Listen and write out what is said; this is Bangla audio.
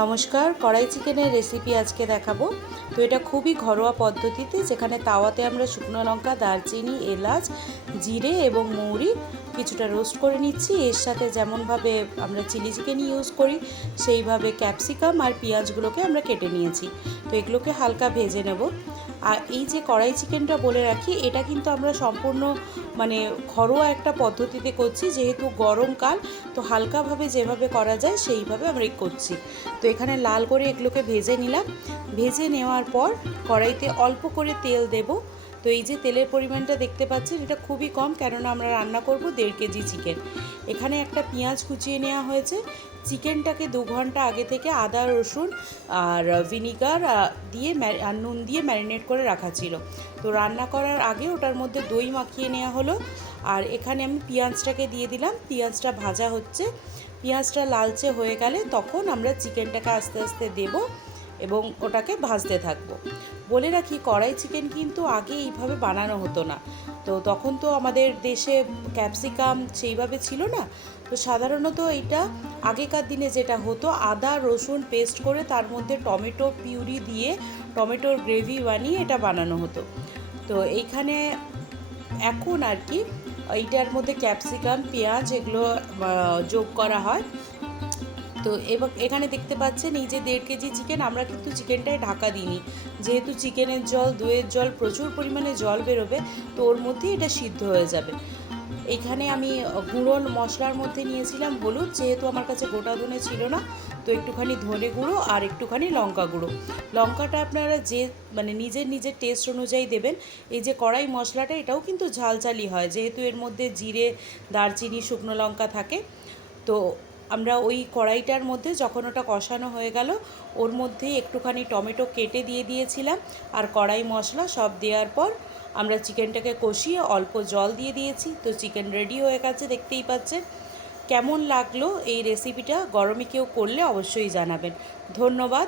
নমস্কার, কড়াই চিকেনের রেসিপি আজকে দেখাবো। তো এটা খুবই ঘরোয়া পদ্ধতিতে, যেখানে তাওয়াতে আমরা শুকনো লঙ্কা, দারচিনি, এলাচ, জিরে এবং মৌরি কিছুটা রোস্ট করে নিচ্ছি। এর সাথে যেমনভাবে আমরা চিলি চিকেন ইউজ করি সেইভাবে ক্যাপসিকাম আর পেঁয়াজগুলোকে আমরা কেটে নিয়েছি। তো এগুলোকে হালকা ভেজে নেব। আর এই যে কড়াই চিকেনটা বলে রাখি, এটা কিন্তু আমরা সম্পূর্ণ ঘরোয়া একটা পদ্ধতিতে করছি, যেহেতু গরমকাল। তো হালকাভাবে যেভাবে করা যায় সেইভাবে আমরা করছি। তো এখানে লাল করে এগুলোকে ভেজে নিলাম। ভেজে নেওয়ার পর কড়াইতে অল্প করে তেল দেব। তো এই যে তেলের পরিমাণটা দেখতে পাচ্ছেন, এটা খুবই কম, কেননা আমরা রান্না করব 1.5 কেজি চিকেন। এখানে একটা পেঁয়াজ কুচিয়ে নেওয়া হয়েছে। চিকেনটাকে 2 ঘন্টা আগে থেকে আদা, রসুন আর ভিনিগার দিয়ে আর নুন দিয়ে ম্যারিনেট করে রাখা ছিল। তো রান্না করার আগে ওটার মধ্যে দই মাখিয়ে নেওয়া হলো। আর এখানে আমি পেঁয়াজটাকে দিয়ে দিলাম। পেঁয়াজটা ভাজা হচ্ছে। পেঁয়াজটা লালচে হয়ে গেলে তখন আমরা চিকেনটাকে আস্তে আস্তে দেব এবং ওটাকে ভাজতে থাকবো। বলে রাখি, কড়াই চিকেন কিন্তু আগে এইভাবে বানানো হতো না। তো তখন তো আমাদের দেশে ক্যাপসিকাম সেইভাবে ছিল না। তো সাধারণত এইটা আগেকার দিনে যেটা হতো, আদা রসুন পেস্ট করে তার মধ্যে টমেটো পিউরি দিয়ে টমেটোর গ্রেভি বানিয়ে এটা বানানো হতো। তো এইখানে এখন আর কি এইটার মধ্যে ক্যাপসিকাম, পেঁয়াজ এগুলো যোগ করা হয়। তো এবার এখানে দেখতে পাচ্ছেন, এই যে 1.5 কেজি চিকেন, আমরা কিন্তু চিকেনটায় ঢাকা দিইনি, যেহেতু চিকেনের জল, দইয়ের জল, প্রচুর পরিমাণে জল বেরোবে। তো ওর মধ্যেই এটা সিদ্ধ হয়ে যাবে। এইখানে আমি গুঁড়ো মশলার মধ্যে নিয়েছিলাম হলুদ, যেহেতু আমার কাছে গোটা ধনে ছিল না। তো একটুখানি ধনে গুঁড়ো আর একটুখানি লঙ্কা গুঁড়ো। লঙ্কাটা আপনারা যে নিজের নিজের টেস্ট অনুযায়ী দেবেন। এই যে কড়াই মশলাটা, এটাও কিন্তু ঝালঝালি হয়, যেহেতু এর মধ্যে জিরে, দারচিনি, শুকনো লঙ্কা থাকে। তো আমরা ওই কড়াইটার মধ্যে যখন ওটা কষানো হয়ে গেল, ওর মধ্যে একটুখানি টমেটো কেটে দিয়ে দিয়েছিলাম। আর কড়াই মশলা সব দেওয়ার পর আমরা চিকেনটাকে কষিয়ে অল্প জল দিয়ে দিয়েছি। তো চিকেন রেডি হয়ে গেছে, দেখতেই পাচ্ছেন। কেমন লাগলো এই রেসিপিটা, গরমে কেউ করলে অবশ্যই জানাবেন। ধন্যবাদ।